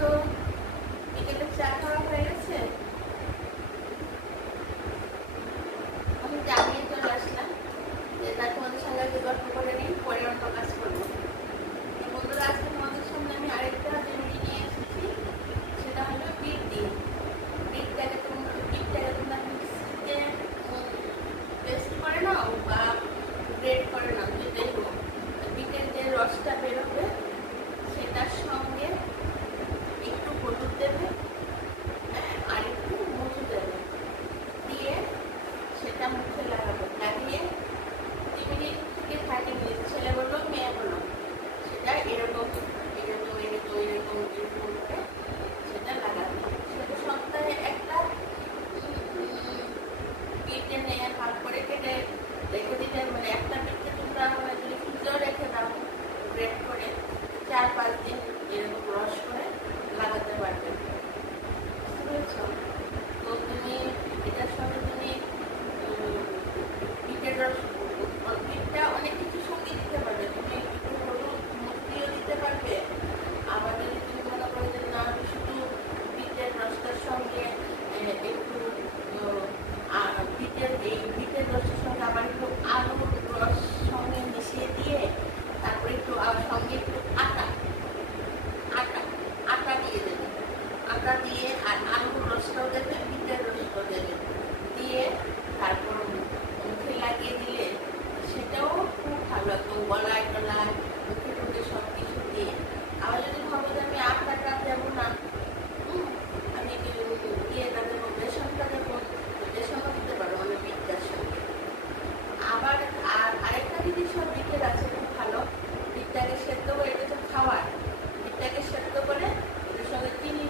তো বিকেলে চা খাওয়া হয়ে গেছে, আমি জানিয়ে চলে আসলাম যে তার তোমাদের সঙ্গে আগে গল্প করে নিই, পরে অন্য কাজ করবো। বন্ধুরা, আজকে তোমাদের সামনে আমি আরেকটা রেমেডি নিয়ে এসেছি, সেটা হলো বিট দিয়ে। বিটটাকে তোমরা মিক্সিতে পেস্ট করে নাও বা গ্রেট করে নাও, যেটাই হোক। বিটের যে রসটা বেরোবে সেটার সঙ্গে একটু হলুদ দেবে আর একটু মধু দেবে, দিয়ে সেটা মুখে লাগাবে। লাগিয়ে 2 মিনিট থেকে 30 মিনিট, ছেলে বললো মেয়ে বললো, সেটা এরকম এরকম এরকম এরকম এরকম করে সেটা লাগাবে। সেটা সপ্তাহে একটা বিট এনে ভাগ করে কেটে রেখে দিতে, মানে একটা বিটকে তোমরা যদি ফ্রিজেও রেখে দাও গ্রেট করে 4-5 দিন এরকম রস করে লাগাতে পারবে। বুঝতে তো তুমি এটার সঙ্গে তুমি বিটের রস, বিটটা অনেক কিছু সঙ্গে দিতে পারবে। তুমি একটু হলুদ মধুও দিতে পারবে। আবার যদি তুমি মনে করো যে না আমি শুধু বিটের রসটার সঙ্গে একটু বিটের রসের সঙ্গে আবার একটু আলুর রস সঙ্গে মিশিয়ে দিয়ে তারপরে একটু সঙ্গে একটু আটা দিয়ে দেবে। আটা দিয়ে আর আলুর রসটাও দেবে, বিটের রসটাও দেবে, দিয়ে তারপর মুখে লাগিয়ে দিলে সেটাও খুব ভালো, একদম গলায় টলায় মুখে টুকে সব কিছু দিয়ে। আবার যদি ভাবো যে আমি আটাটা দেবো না, আমি ইয়েটা দেবো, বেসনটা দেবো, বেসনও দিতে পারো মানে বিটটার সঙ্গে। আবার আরেকটা জিনিস সব বিটের আছে খুব ভালো, বিটটাকে সেদ্ধ করে, এটা তো খাওয়ার, বিটটাকে সেদ্ধ করে ওটার সঙ্গে চিনি